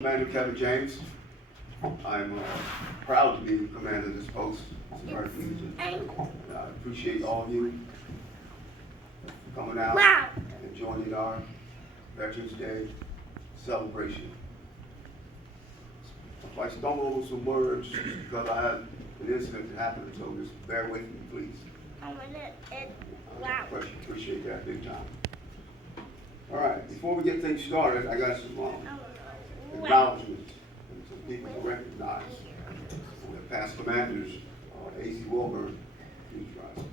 Commander Kevin James. I'm proud to be commander of this post. It's American Legion. I appreciate all of you coming out and joining our Veterans Day celebration. If I stumble over some words because I had an incident that happened, so just bear with me, please. I appreciate that big time. All right, before we get things started, I got some acknowledgments and some people to recognize. We have past commanders, A.C. Wilburn, please rise.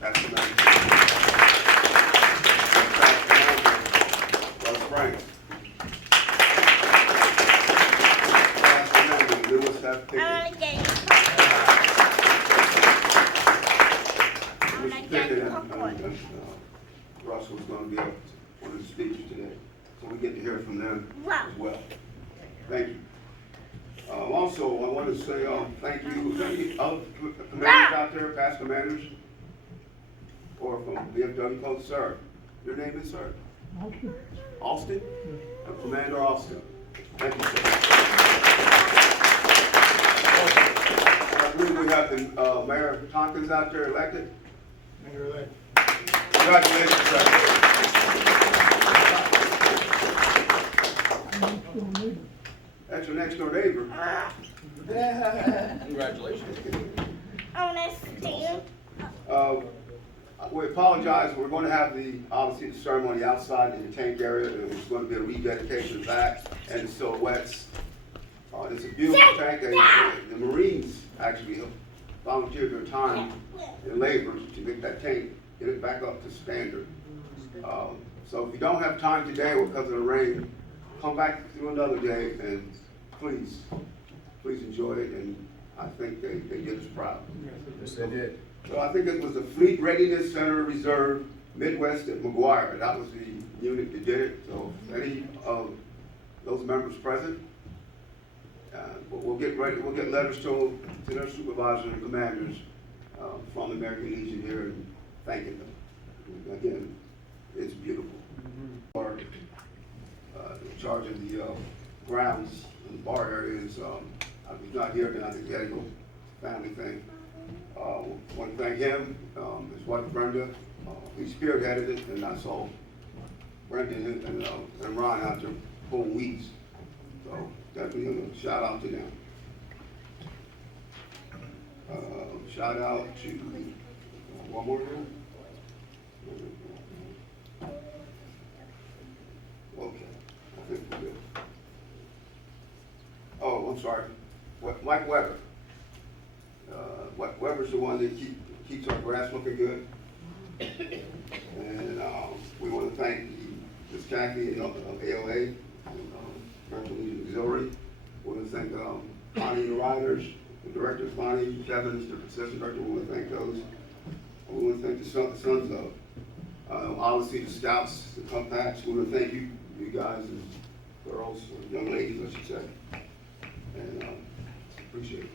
Past commander, Russ Franks. Past commander, Lewis F. Pickett. Mr. Pickett and Russell is going to be one of the speakers today. So we get to hear from them as well. Thank you. Also, I want to say thank you to any other commanders out there, past commanders, or from VFW Post, sir. Your name is, sir? Austin. Austin? Commander Austin. Thank you, sir. I believe we have the Mayor Tompkins out there elected. Mayor-elect. Congratulations, sir. That's your next door neighbor. Congratulations. We apologize. We're going to have obviously the ceremony outside in the tank area. There's going to be a rededication back and the silhouettes. It's a beautiful tank. The Marines actually volunteered their time and labor to get that tank, get it back up to standard. So if you don't have time today or because of the rain, come back through another day and please enjoy it, and I think they did us proud. Yes, they did. So I think it was the Fleet Readiness Center Reserve Midwest at McGuire. That was the unit that did it. So any of those members present, we'll get ready. We'll get letters to their supervisors and commanders from the American Legion here and thanking them. Again, it's beautiful. In charge of the grounds and the bar areas, he's not here, and I think he had to go family thing. I want to thank him, his wife Brenda. He spearheaded it, and I saw Brendan and Ron out there pulling weeds. So definitely a shout out to them. Shout out to one more here. Okay, I think we're good. Oh, I'm sorry. Mike Weber. Weber's the one that keeps our grass looking good. And we want to thank Ms. Jackie of AOA, American Legion Auxiliary. We want to thank Bonnie and the Riders, the directors, Bonnie, Kevin, the assistant director. We want to thank those. We want to thank the sons of, obviously the scouts, the compacts. We want to thank you guys and girls, young ladies, I should say. And appreciate it.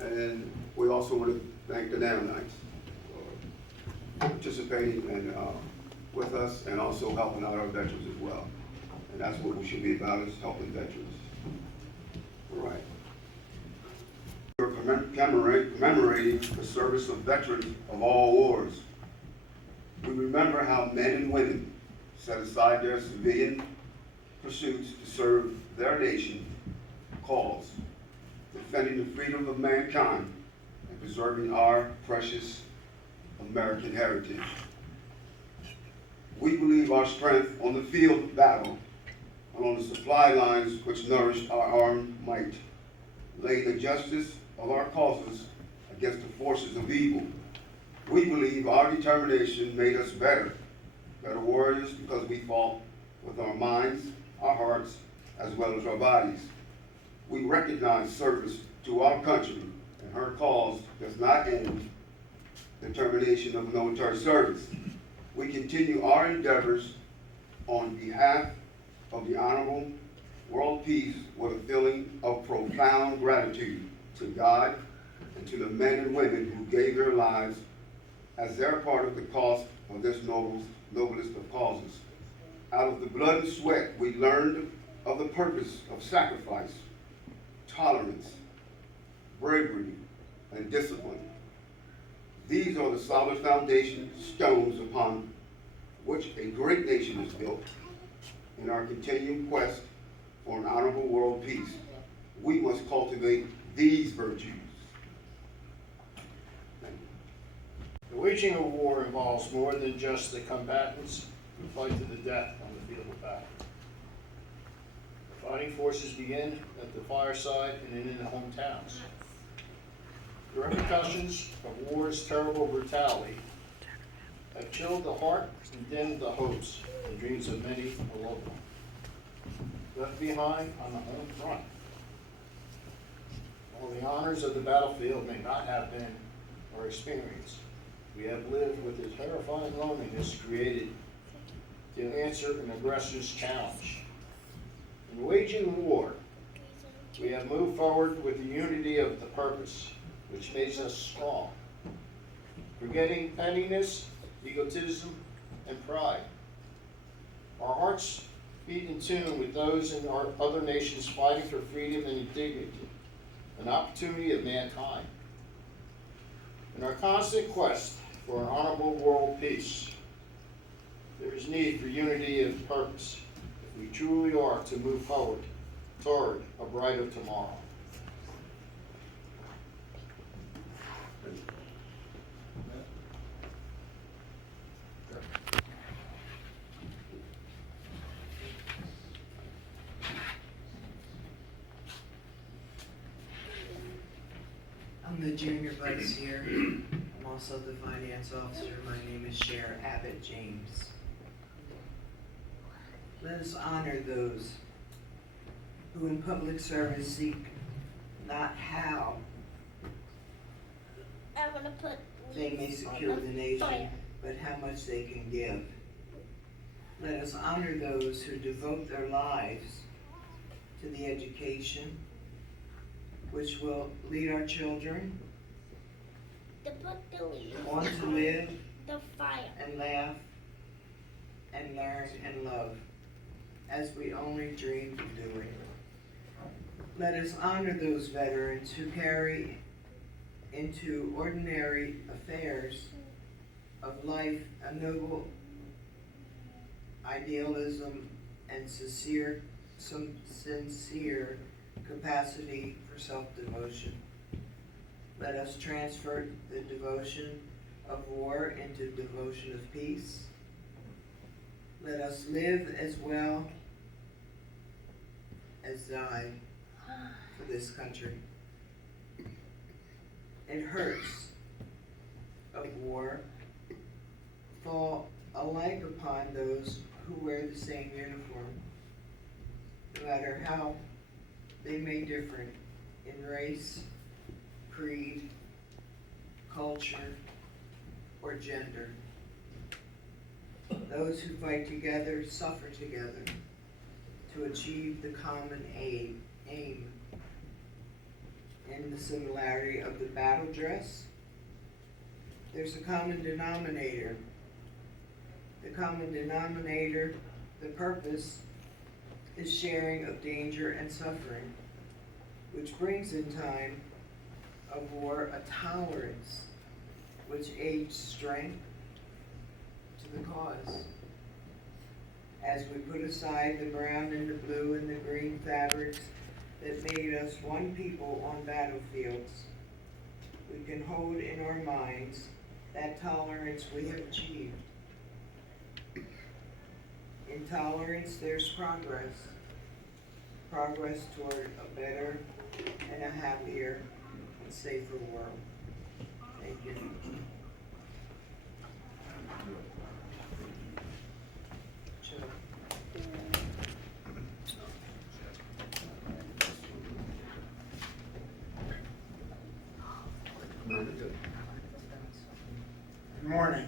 And we also want to thank the Nanites for participating and with us, and also helping out our veterans as well. And that's what we should be about, is helping veterans. All right. We're commemorating the service of veterans of all wars. We remember how men and women set aside their civilian pursuits to serve their nation cause, defending the freedom of mankind and preserving our precious American heritage. We believe our strength on the field of battle and on the supply lines which nourish our armed might lay the justice of our causes against the forces of evil. We believe our determination made us better warriors, because we fought with our minds, our hearts, as well as our bodies. We recognize service to our country, and her cause does not end the termination of military service. We continue our endeavors on behalf of the honorable world peace with a feeling of profound gratitude to God and to the men and women who gave their lives as their part of the cost of this noblest of causes. Out of the blood and sweat, we learned of the purpose of sacrifice, tolerance, bravery, and discipline. These are the solid foundation stones upon which a great nation is built. In our continuing quest for an honorable world peace, we must cultivate these virtues. Thank you. The waging of war involves more than just the combatants who fight to the death on the field of battle. The fighting forces begin at the fireside and in the hometowns. The repercussions of war's terrible brutality have chilled the heart and dimmed the hopes and dreams of many a loved one left behind on the home front. While the honors of the battlefield may not have been our experience, we have lived with the terrifying loneliness created to answer an aggressor's challenge. In waging war, we have moved forward with the unity of the purpose, which makes us strong, forgetting pettiness, egotism, and pride. Our hearts beat in tune with those in our other nations fighting for freedom and dignity, an opportunity of mankind. In our constant quest for an honorable world peace, there is need for unity of purpose if we truly are to move forward toward a brighter tomorrow. I'm the junior vice here. I'm also the finance officer. My name is Cher Abbott James. Let us honor those who in public service seek not how I'm gonna put they may secure the nation, but how much they can give. Let us honor those who devote their lives to the education which will lead our children the put the leaf on to live the fire. and laugh and learn and love as we only dreamed of doing. Let us honor those veterans who carry into ordinary affairs of life a noble idealism and sincere capacity for self-devotion. Let us transfer the devotion of war into devotion of peace. Let us live as well as die for this country. It hurts of war fall alike upon those who wear the same uniform, no matter how they may differ in race, creed, culture, or gender. Those who fight together suffer together to achieve the common aim. In the similarity of the battle dress, there's a common denominator. The common denominator, the purpose, is sharing of danger and suffering, which brings in time of war a tolerance which aids strength to the cause. As we put aside the brown and the blue and the green fabrics that made us one people on battlefields, we can hold in our minds that tolerance we have achieved. In tolerance, there's progress toward a better and a happier and safer world. Thank you. Good morning.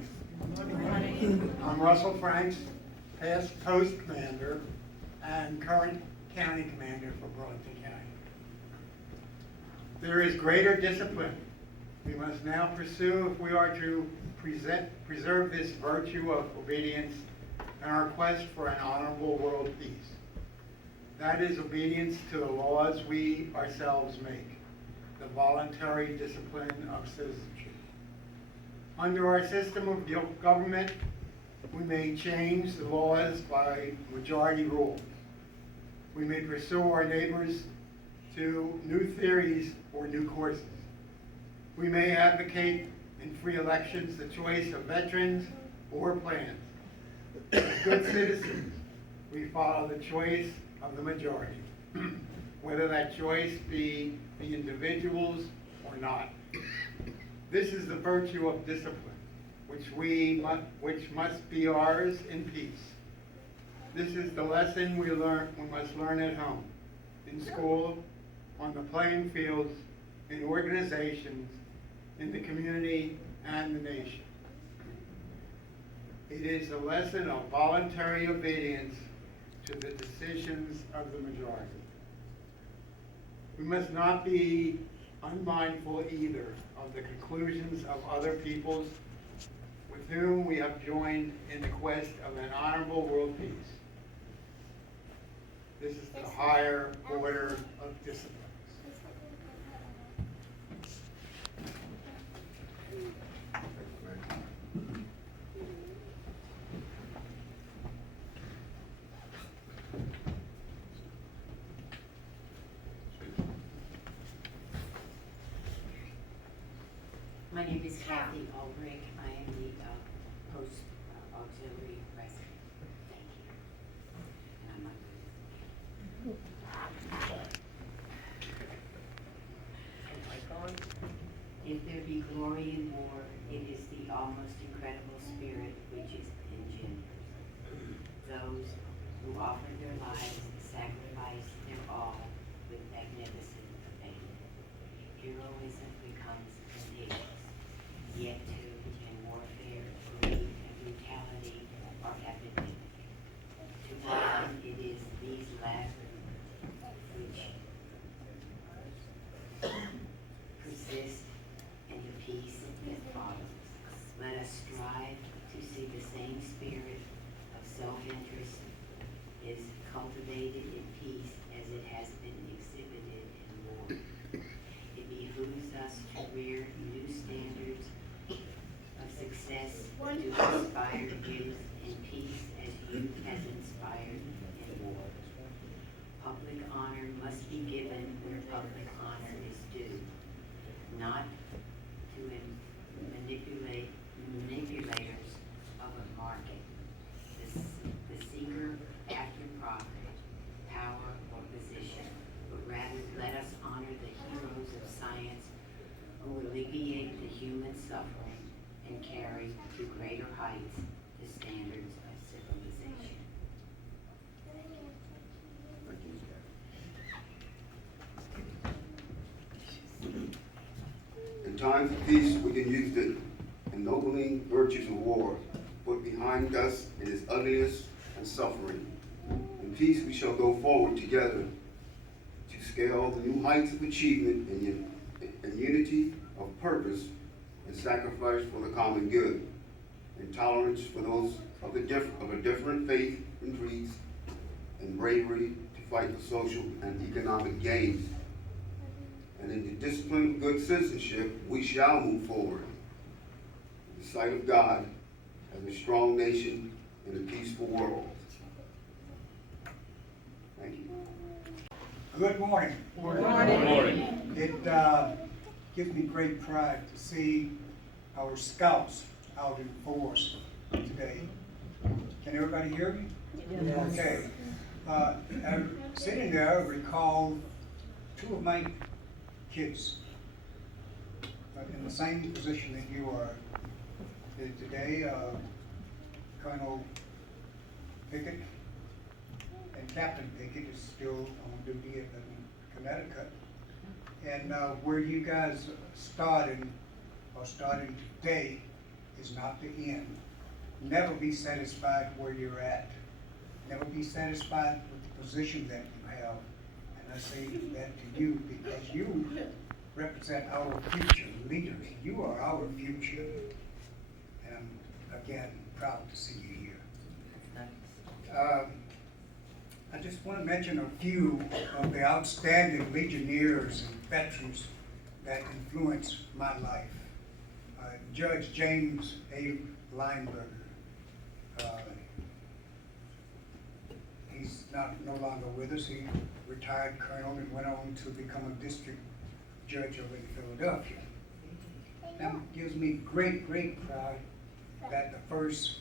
I'm Russell Franks, past post commander and current county commander for Burlington County. There is greater discipline we must now pursue if we are to preserve this virtue of obedience and our quest for an honorable world peace. That is obedience to the laws we ourselves make, the voluntary discipline of citizenship. Under our system of government, we may change the laws by majority rule. We may pursue our neighbors to new theories or new courses. We may advocate in free elections the choice of veterans or plans. As good citizens, we follow the choice of the majority, whether that choice be the individuals or not. This is the virtue of discipline, which must be ours in peace. This is the lesson we must learn at home, in school, on the playing fields, in organizations, in the community, and the nation. It is a lesson of voluntary obedience to the decisions of the majority. We must not be unmindful either of the conclusions of other peoples with whom we have joined in the quest of an honorable world peace. This is the higher order of discipline. My name is Kathy Ulbrich. I am the post auxiliary president. Thank you. And I'm If there be glory in war, it is the almost incredible spirit which is engendered. Those who offer their lives sacrifice their all with magnificent abandon. Heroism becomes contagious. Yet too in warfare, greed and brutality are epidemic. Too often it is these latter which persist in the peace that follows. Let us strive to see the same spirit of self-interest is cultivated in peace as it has been exhibited in war. It behooves us to rear new standards of success to inspire youth in peace as youth has inspired in war. Public honor must be given where public honor is due, not to manipulators of a market, the seeker after profit, power, or position, but rather let us honor the heroes of science who alleviate the human suffering and carry to greater heights the standards of civilization. In times of peace, we can use the ennobling virtues of war, put behind us in its ugliness and suffering. In peace, we shall go forward together to scale the new heights of achievement and unity of purpose and sacrifice for the common good, and tolerance for those of a different faith and creeds, and bravery to fight for social and economic gains. And in the discipline of good citizenship, we shall move forward in the sight of God as a strong nation in a peaceful world. Thank you. Good morning. Good morning. It gives me great pride to see our scouts out in force today. Can everybody hear me? Yes. Okay. Sitting there, I recall two of my kids in the same position that you are. Today, Colonel Pickett and Captain Pickett is still on duty in Connecticut. And where you guys starting today is not the end. Never be satisfied where you're at. Never be satisfied with the position that you have. And I say that to you because you represent our future leaders. You are our future. And I'm, again, proud to see you here. I just want to mention a few of the outstanding Legionnaires and veterans that influenced my life. Judge James A. Lineberger. He's no longer with us. He retired colonel and went on to become a district judge over in Philadelphia. That gives me great pride that the first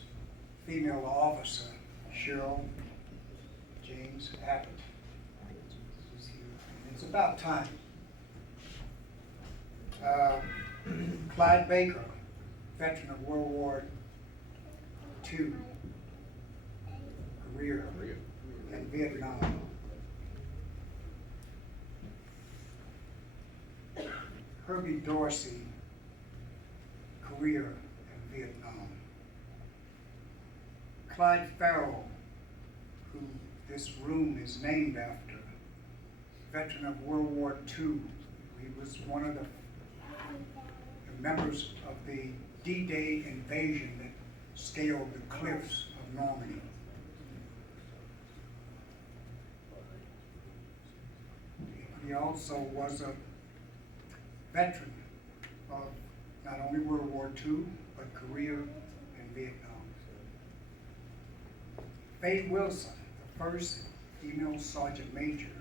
female officer, Cheryl James Abbott, is here. And it's about time. Clyde Baker, veteran of World War II, career in Vietnam. Herbie Dorsey, career in Vietnam. Clyde Farrell, who this room is named after, veteran of World War II. He was one of the members of the D-Day invasion that scaled the cliffs of Normandy. He also was a veteran of not only World War II, but Korea and Vietnam. Faye Wilson, the first female sergeant major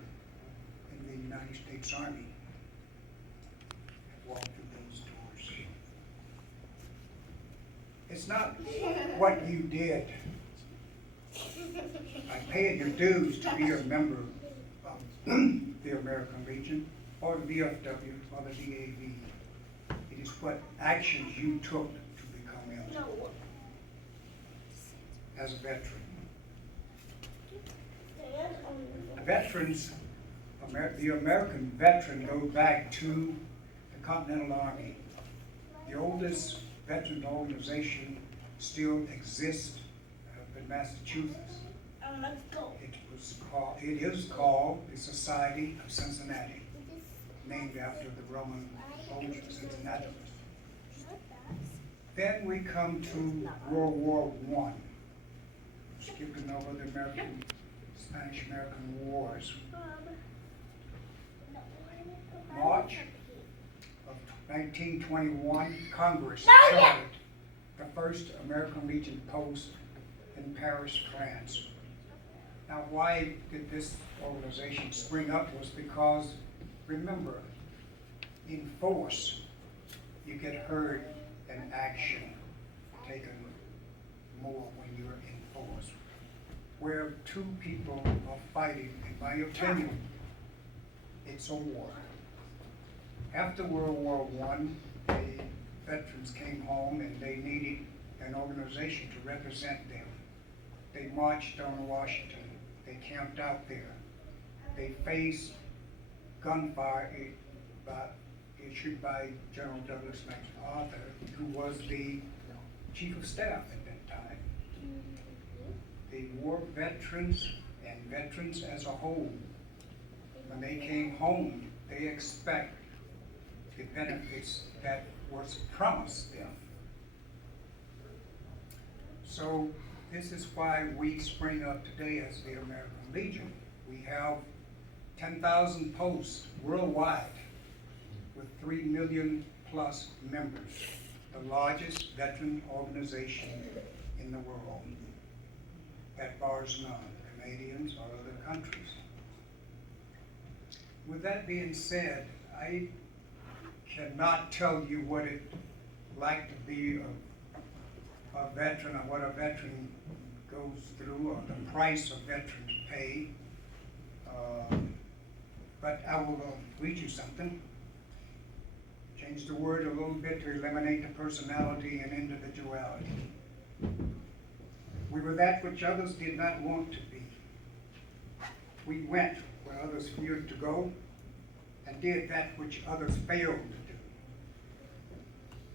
in the United States Army, walked through those doors. It's not what you did by paying your dues to be a member of the American Legion or the VFW or the DAV. It is what actions you took to become eligible as a veteran. Veterans, the American veteran goes back to the Continental Army. The oldest veteran organization still exists in Massachusetts. It is called the Society of Cincinnati, named after the Roman soldier Cincinnatus. Then we come to World War I, skipping over the Spanish-American Wars. March of 1921, Congress chartered the first American Legion post in Paris, France. Now, why did this organization spring up was because, remember, in force, you get heard and action taken more when you're in force. Where two people are fighting, in my opinion, it's a war. After World War I, the veterans came home and they needed an organization to represent them. They marched on Washington. They camped out there. They faced gunfire issued by General Douglas MacArthur, who was the chief of staff at that time. The war veterans and veterans as a whole, when they came home, they expect the benefits that was promised them. So this is why we spring up today as the American Legion. We have 10,000 posts worldwide with 3 million plus members, the largest veteran organization in the world. That bars none, Canadians or other countries. With that being said, I cannot tell you what it's like to be a veteran or what a veteran goes through or the price of veterans pay. But I will read you something. Change the word a little bit to eliminate the personality and individuality. We were that which others did not want to be. We went where others feared to go and did that which others failed to do.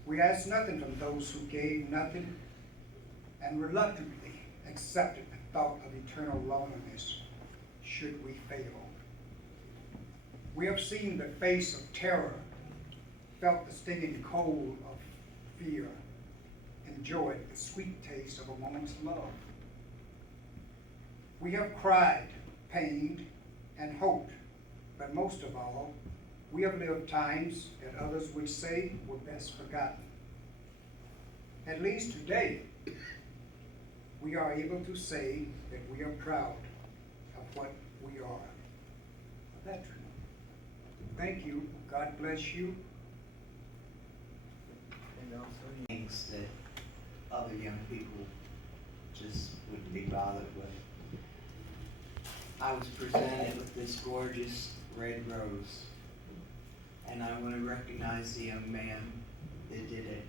We asked nothing from those who gave nothing and reluctantly accepted the thought of eternal loneliness should we fail. We have seen the face of terror, felt the stinging cold of fear, enjoyed the sweet taste of a woman's love. We have cried, pained, and hoped, but most of all, we have lived times that others would say were best forgotten. At least today, we are able to say that we are proud of what we are, a veteran. Thank you, God bless you. And also things that other young people just wouldn't be bothered with. I was presented with this gorgeous red rose, and I want to recognize the young man that did it.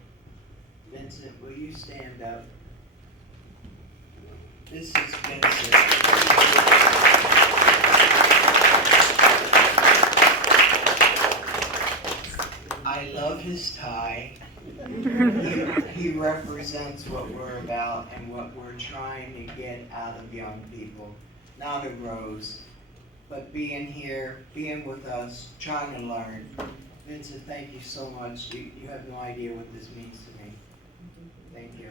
Vincent, will you stand up? This is Vincent. I love his tie. He represents what we're about and what we're trying to get out of young people. Not a rose, but being here, being with us, trying to learn. Vincent, thank you so much. You have no idea what this means to me. Thank you.